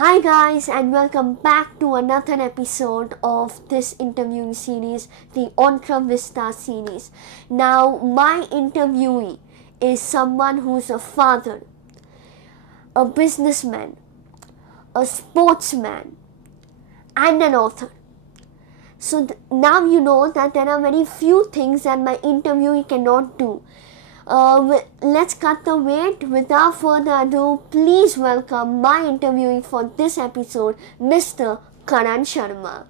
Hi guys, and welcome back to another episode of this interviewing series, the Entrevistas series. Now, my interviewee is someone who's a father, a businessman, a sportsman, and an author. So now you know that there are very few things that my interviewee cannot do. Let's cut the wait. Without further ado, please welcome my interviewee for this episode, Mr. Karan Sharma.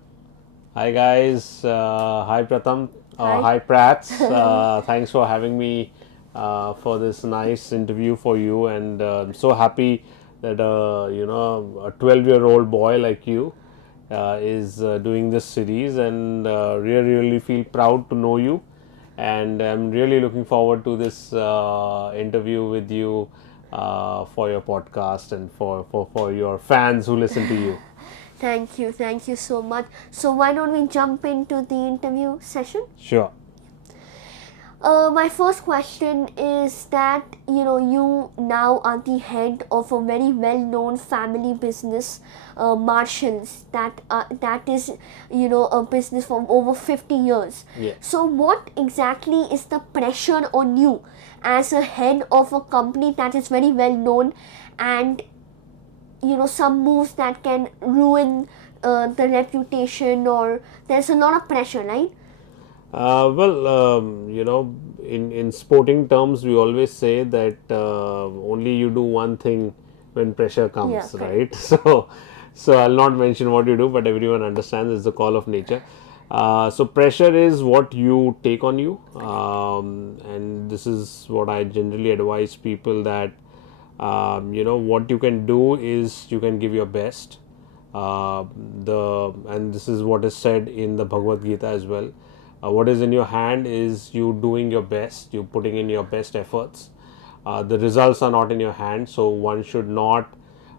Hi guys, hi Pratham, Hi. hi Prats. Thanks for having me for this nice interview for you, and I'm so happy that a 12-year-old boy like you is doing this series, and really feel proud to know you, and I'm really looking forward to this interview with you for your podcast and for your fans who listen to you. Thank you so much. So why don't we jump into the interview session? Sure. My first question is that you now are the head of a very well-known family business, Marshalls. That is a business for over 50 years. Yeah. So what exactly is the pressure on you as a head of a company that is very well known, and some moves that can ruin the reputation, or there's a lot of pressure, right? In sporting terms, we always say that only you do one thing when pressure comes, Yeah, correct. right? So I'll not mention what you do, but everyone understands it's the call of nature. So pressure is what you take on you, and this is what I generally advise people that what you can do is you can give your best. And this is what is said in the Bhagavad Gita as well. What is in your hand is you doing your best, you putting in your best efforts. The results are not in your hand, so one should not.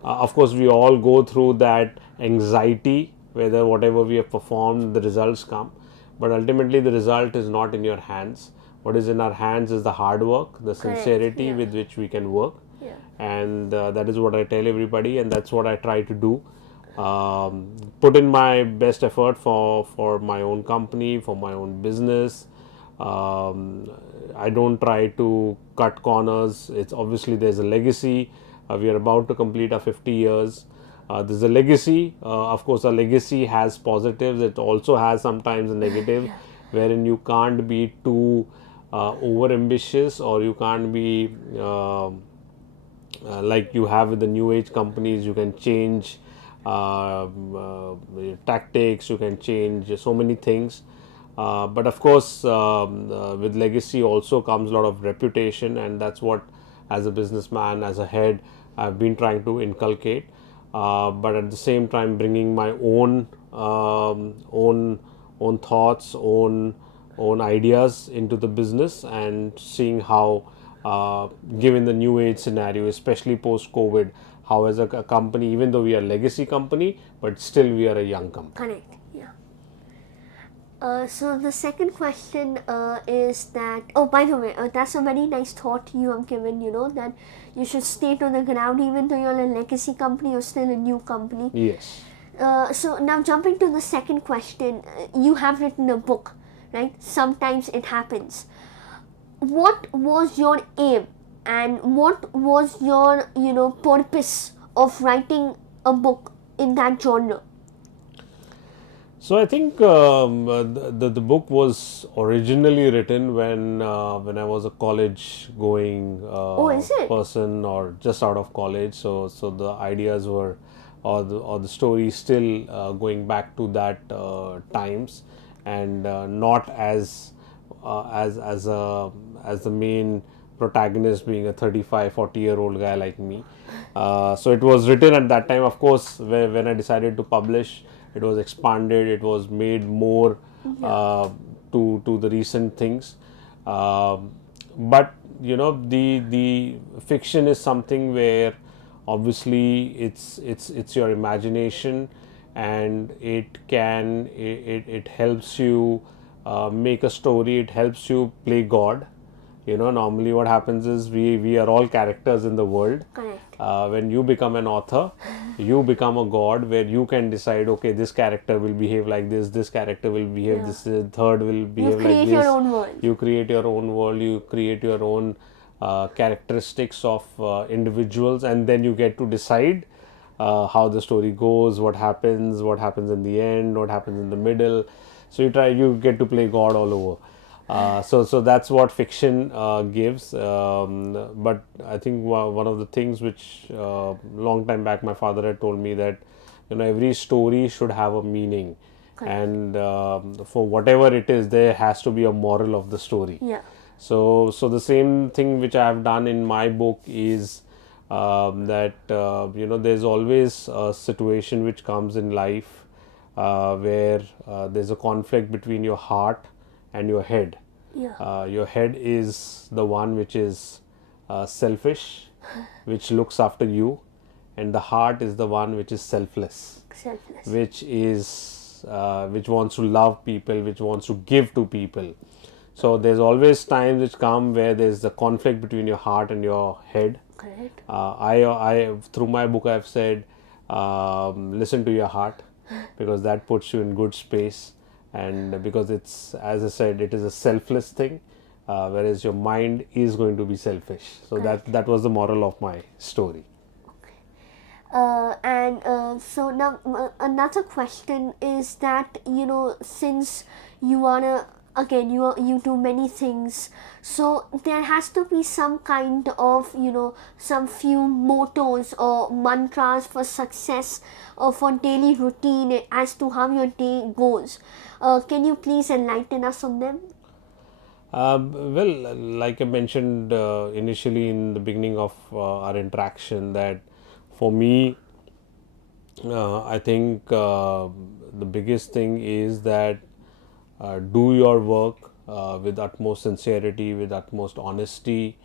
Of course, we all go through that anxiety whether whatever we have performed, the results come. But ultimately, the result is not in your hands. What is in our hands is the hard work, the sincerity yeah. with which we can work. Yeah. And that is what I tell everybody, and that's what I try to do. Put in my best effort for my own company, for my own business. I don't try to cut corners. It's obviously there's a legacy. We are about to complete our 50 years. There's a legacy. Of course, a legacy has positives. It also has sometimes a negative, wherein you can't be too over ambitious, or you can't be like you have with the new age companies. You can change tactics, you can change so many things. But of course, with legacy also comes a lot of reputation, and that's what, as a businessman, as a head, I've been trying to inculcate. But at the same time, bringing my own thoughts, own ideas into the business, and seeing how, given the new age scenario, especially post COVID, how as a company, even though we are a legacy company, but still we are a young company. Correct. Yeah. So the second question is that, oh, by the way, that's a very nice thought you have given, that you should stay to the ground. Even though you're a legacy company, you're still a new company. Yes. So now jumping to the second question, you have written a book, right? Sometimes it happens. What was your aim, and what was your purpose of writing a book in that genre? So I think the book was originally written when I was a college going Is it? person, or just out of college. So the ideas were, or the story still going back to that times, and not as as the main protagonist being a 35-40-year-old guy like me. So it was written at that time. Of course, when I decided to publish, it was expanded, it was made more to the recent things. But the fiction is something where obviously it's your imagination, and it helps you make a story. It helps you play God, Normally what happens is we are all characters in the world. Correct. When you become an author, you become a god where you can decide, okay, this character will behave like this character will behave this, third will behave like create this. your own world. You create your own world, you create your own characteristics of individuals, and then you get to decide how the story goes, what happens in the end, what happens in the middle. So you get to play god all over. So that's what fiction gives. But I think one of the things which long time back my father had told me that every story should have a meaning. Correct. And for whatever it is, there has to be a moral of the story. Yeah. So the same thing which I have done in my book is that there's always a situation which comes in life where there's a conflict between your heart and your head. Yeah. Your head is the one which is selfish, which looks after you, and the heart is the one which is selfless, which wants to love people, which wants to give to people. So there's always times which come where there's the conflict between your heart and your head. Correct. I through my book I've said, listen to your heart, because that puts you in good space, and because it's, as I said, it is a selfless thing, whereas your mind is going to be selfish. So that was the moral of my story. So now another question is that since you are you do many things, so there has to be some kind of some few mottos or mantras for success or for daily routine as to how your day goes. Can you please enlighten us on them? Well, like I mentioned initially in the beginning of our interaction, that for me, I think the biggest thing is that do your work with utmost sincerity, with utmost honesty,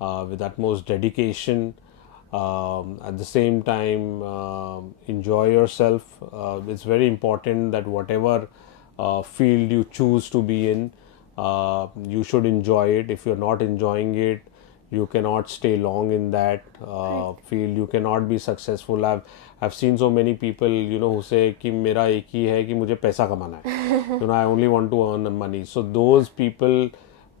with utmost dedication. At the same time, enjoy yourself. It's very important that whatever field you choose to be in, you should enjoy it. If you're not enjoying it, you cannot stay long in that field. You cannot be successful. I've seen so many people, who say कि मेरा एक ही है कि मुझे पैसा कमाना है. I only want to earn money. So those people,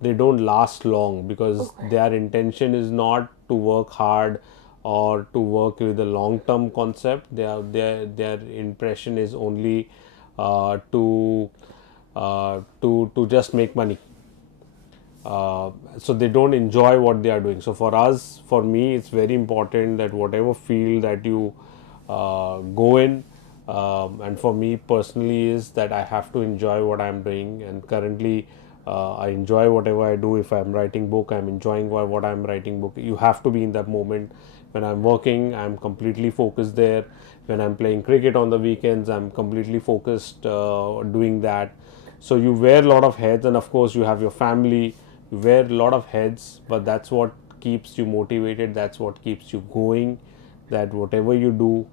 they don't last long, because their intention is not to work hard or to work with a long-term concept. Their impression is only to just make money. So they don't enjoy what they are doing. So for me, it's very important that whatever field that you go in, and for me personally is that I have to enjoy what I'm doing. And currently I enjoy whatever I do. If I'm writing book, I'm enjoying what I'm writing book. You have to be in that moment. When I'm working, I'm completely focused there. When I'm playing cricket on the weekends, I'm completely focused doing that. So you wear a lot of hats, and of course you have your family. You wear a lot of heads, but that's what keeps you motivated. That's what keeps you going. That whatever you do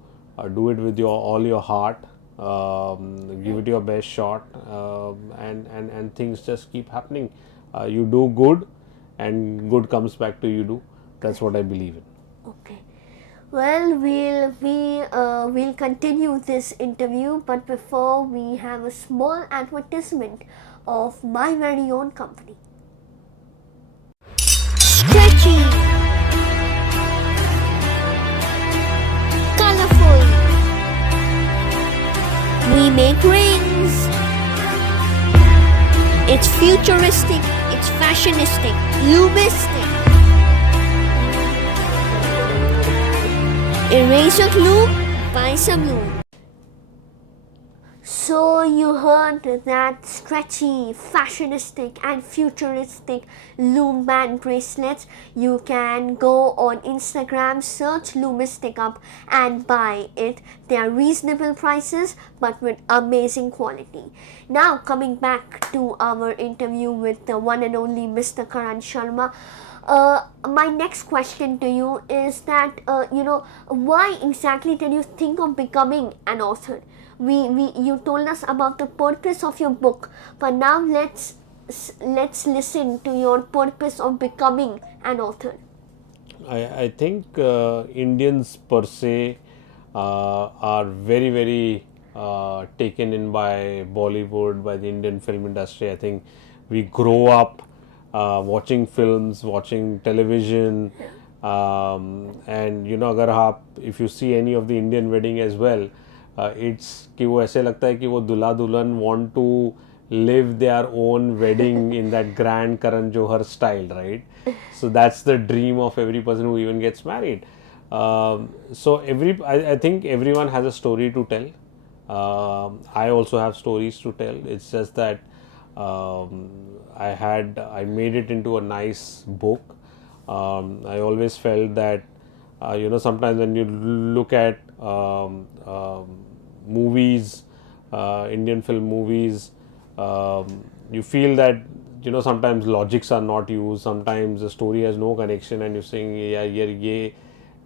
it with all your heart. Give it your best shot, and things just keep happening. You do good, and good comes back to you. That's what I believe in. Okay. Well, we'll continue this interview, but before, we have a small advertisement of my very own company. Stretchy, colorful. We make rings. It's futuristic. It's fashionistic. Lubistic. Erase your glue, buy some glue. So you heard that stretchy, fashionistic and futuristic loom band bracelets. You can go on Instagram, search Loomistic up and buy it. They are reasonable prices but with amazing quality. Now coming back to our interview with the one and only Mr. Karan Sharma. My next question to you is that why exactly did you think of becoming an author? You told us about the purpose of your book, but now let's let's listen to your purpose of becoming an author. I think Indians per se are very, very taken in by Bollywood, by the Indian film industry. I think we grow up watching films, watching television, and you know, अगर आप if you see any of the Indian wedding as well, it's कि वो ऐसे लगता है कि वो दूल्हा दुल्हन want to live their own wedding in that grand Karan Johar style, right? So that's the dream of every person who even gets married. So I think everyone has a story to tell. I also have stories to tell. It's just that I made it into a nice book. I always felt that sometimes when you look at movies, Indian film movies, you feel that sometimes logics are not used, sometimes the story has no connection, and you're saying yeah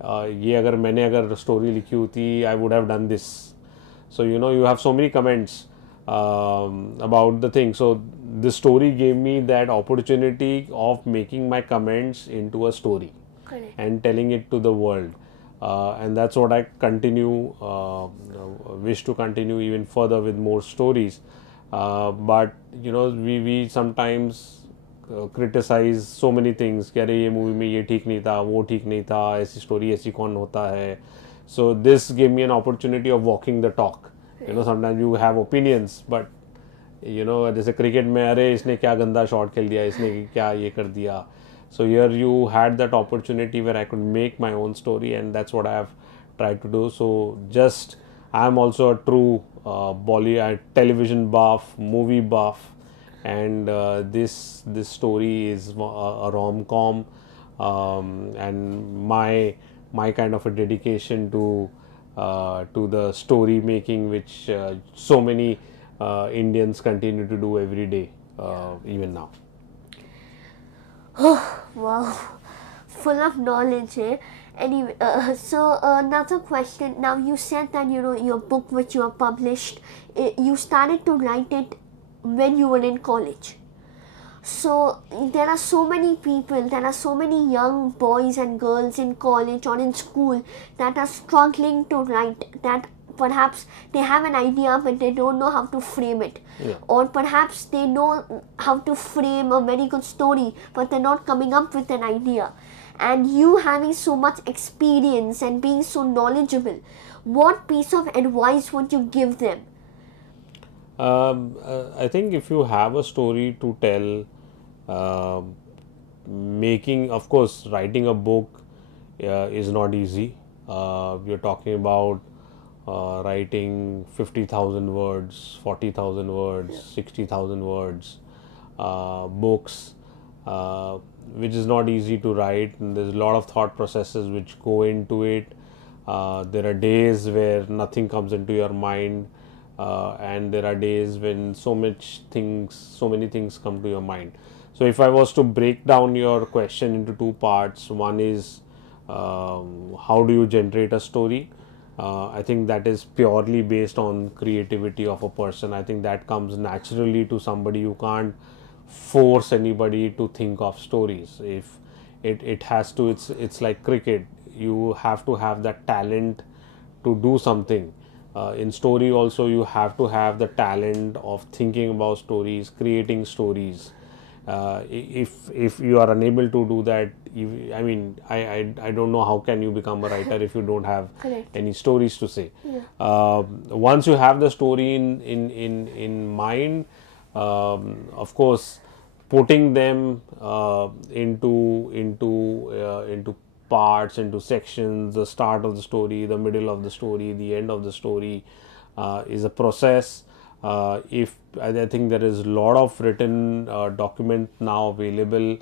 ये अगर मैंने अगर story लिखी होती I would have done this. So you have so many comments about the thing. So this story gave me that opportunity of making my comments into a story. Correct. And telling it to the world. And that's what I continue, wish to continue even further with more stories. But we sometimes criticize so many things कि अरे ये movie में ये ठीक नहीं था, वो ठीक नहीं था, ऐसी स्टोरी ऐसी कौन होता है. So this gave me an opportunity of walking the talk. Sometimes you have opinions, but जैसे क्रिकेट में अरे इसने क्या गंदा शॉट खेल दिया, इसने क्या ये कर दिया. So here you had that opportunity where I could make my own story, and that's what I have tried to do. So just I'm also a true Bollywood television buff, movie buff, and this story is a rom-com, and my kind of a dedication to the story making, which so many Indians continue to do every day, even now. Wow, full of knowledge, eh? Anyway, so another question. Now you said that your book which you have published, you started to write it when you were in college. So there are so many people, there are so many young boys and girls in college or in school that are struggling to write, that perhaps they have an idea but they don't know how to frame it. Yeah. Or perhaps they know how to frame a very good story but they're not coming up with an idea. And you having so much experience and being so knowledgeable, what piece of advice would you give them? I think if you have a story to tell, of course, writing a book is not easy. You're talking about writing 50,000 words, 40,000 words, 60,000 words, books, which is not easy to write. And there's a lot of thought processes which go into it. There are days where nothing comes into your mind, and there are days when so many things come to your mind. So if I was to break down your question into two parts, one is how do you generate a story? I think that is purely based on creativity of a person. I think that comes naturally to somebody. You can't force anybody to think of stories. If it has to, it's like cricket. You have to have that talent to do something. In story also, you have to have the talent of thinking about stories, creating stories. If you are unable to do that, I don't know how can you become a writer if you don't have Correct. any stories to say. Yeah. Once you have the story in mind, of course, putting them into parts, into sections, the start of the story, the middle of the story, the end of the story is a process. If I think there is a lot of written document now available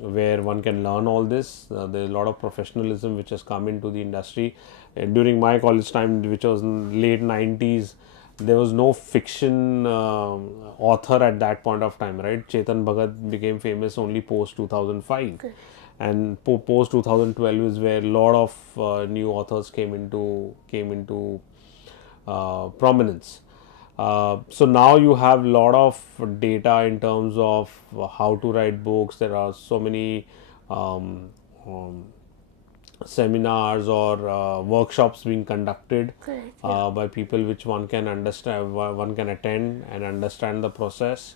where one can learn all this. There is a lot of professionalism which has come into the industry. During my college time, which was in late 90s, there was no fiction author at that point of time, right? Chetan Bhagat became famous only post 2005. Okay. And post 2012 is where a lot of new authors came into prominence. So now you have a lot of data in terms of how to write books. There are so many um, um, seminars or workshops being conducted Correct. Yeah. by people which one can understand, one can attend and understand the process.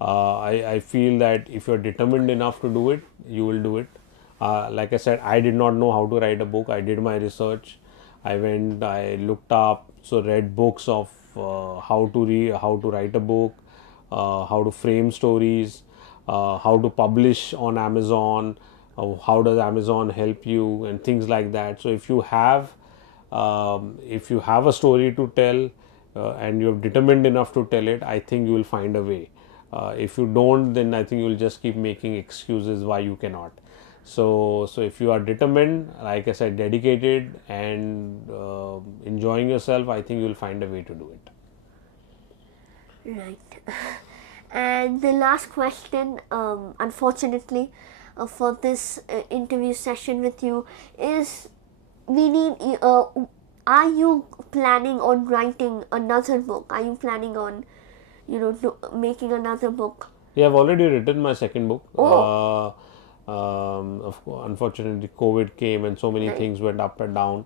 I feel that if you're determined enough to do it, you will do it. Like I said, I did not know how to write a book. I did my research. I looked up, so read books of how to write a book, how to frame stories, how to publish on Amazon, how does Amazon help you, and things like that. So if you have a story to tell and you're determined enough to tell it, I think you will find a way. If you don't, then I think you will just keep making excuses why you cannot. So if you are determined, like I said, dedicated and enjoying yourself, I think you will find a way to do it. Right. And the last question, unfortunately, for this interview session with you is, we need. Are you planning on writing another book? Are you planning on, making another book? Yeah, I've already written my second book. Oh. Unfortunately, COVID came and so many Right. things went up and down.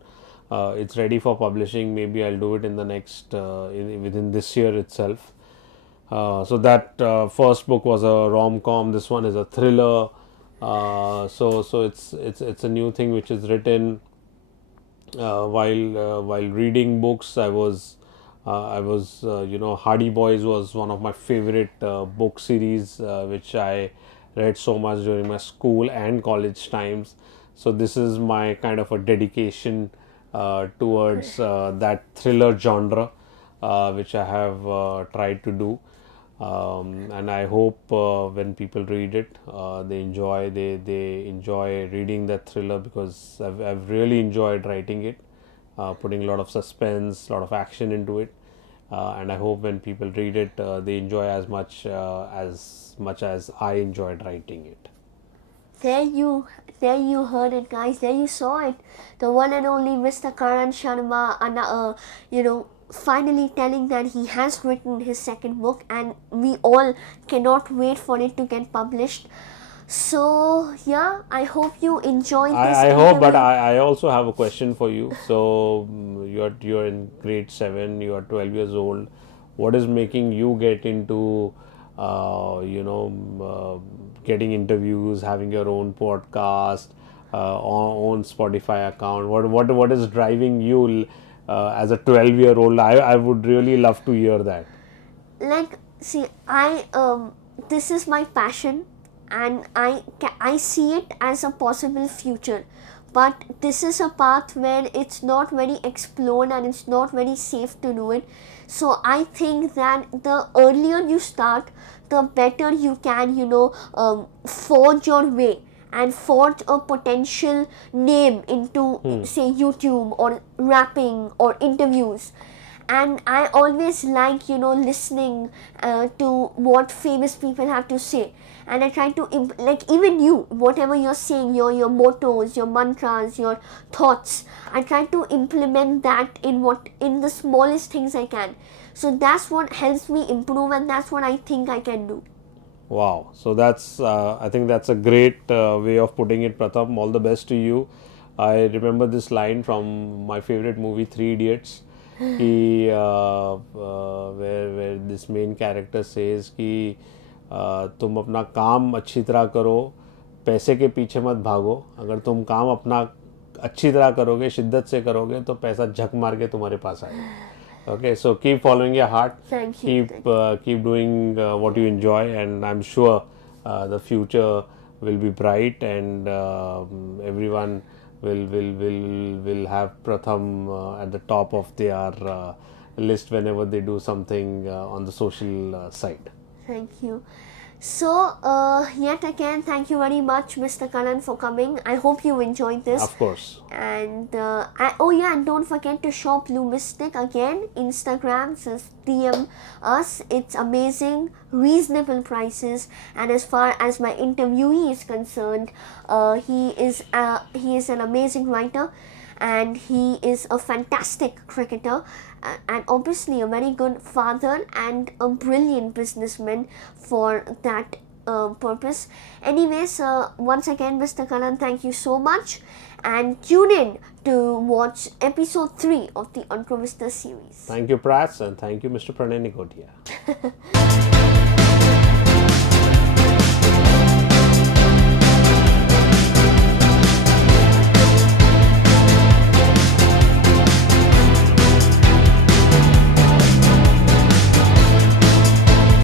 It's ready for publishing. Maybe I'll do it in the next within this year itself. So that first book was a rom-com. This one is a thriller. So it's a new thing which is written. While reading books, Hardy Boys was one of my favorite book series, which I read so much during my school and college times. So this is my kind of a dedication towards that thriller genre, which I have tried to do. And I hope when people read it, they enjoy reading that thriller, because I've really enjoyed writing it, putting a lot of suspense, a lot of action into it, and I hope when people read it, they enjoy as much as I enjoyed writing it. There you heard it, guys. There you saw it. The one and only Mr. Karan Sharma, finally telling that he has written his second book, and we all cannot wait for it to get published. So yeah, I hope you enjoyed this I hope, but interview. I also have a question for you. So you're in grade 7, you are 12 years old. What is making you get into getting interviews, having your own podcast, own Spotify account? What is driving you as a 12-year-old? I would really love to hear that. Like, see, this is my passion, and I see it as a possible future, but this is a path where it's not very explored and it's not very safe to do it. So I think that the earlier you start, the better you can, forge your way and forge a potential name into, say, YouTube or rapping or interviews. And I always like, listening to what famous people have to say, and I try to like, even you, whatever you're saying, your mottos, your mantras, your thoughts, I try to implement that in the smallest things I can. So that's what helps me improve, and that's what I think I can do. Wow. So I think that's a great way of putting it, Pratham. All the best to you. I remember this line from my favorite movie, Three Idiots. Where this main character says कि तुम अपना काम अच्छी तरह करो, पैसे के पीछे मत भागो. अगर तुम काम अपना अच्छी तरह करोगे, शिद्दत से करोगे, तो पैसा झक मार के तुम्हारे पास आएगा. Okay, so keep following your heart. Thank you. Keep doing what you enjoy, and I'm sure the future will be bright, and everyone will have Pratham at the top of their list whenever they do something on the social side. Thank you. So, yet again, thank you very much, Mr. Karan, for coming. I hope you enjoyed this. Of course. And and don't forget to shop Blue Mystic again. Instagram, just DM us. It's amazing, reasonable prices. And as far as my interviewee is concerned, he is an amazing writer. and he is a fantastic cricketer and obviously a very good father and a brilliant businessman for that purpose. Anyways, once again, Mr. Karan, thank you so much, and tune in to watch episode 3 of the Entrevistas series. Thank you, Prats, and thank you, Mr. Pranay Nigotia.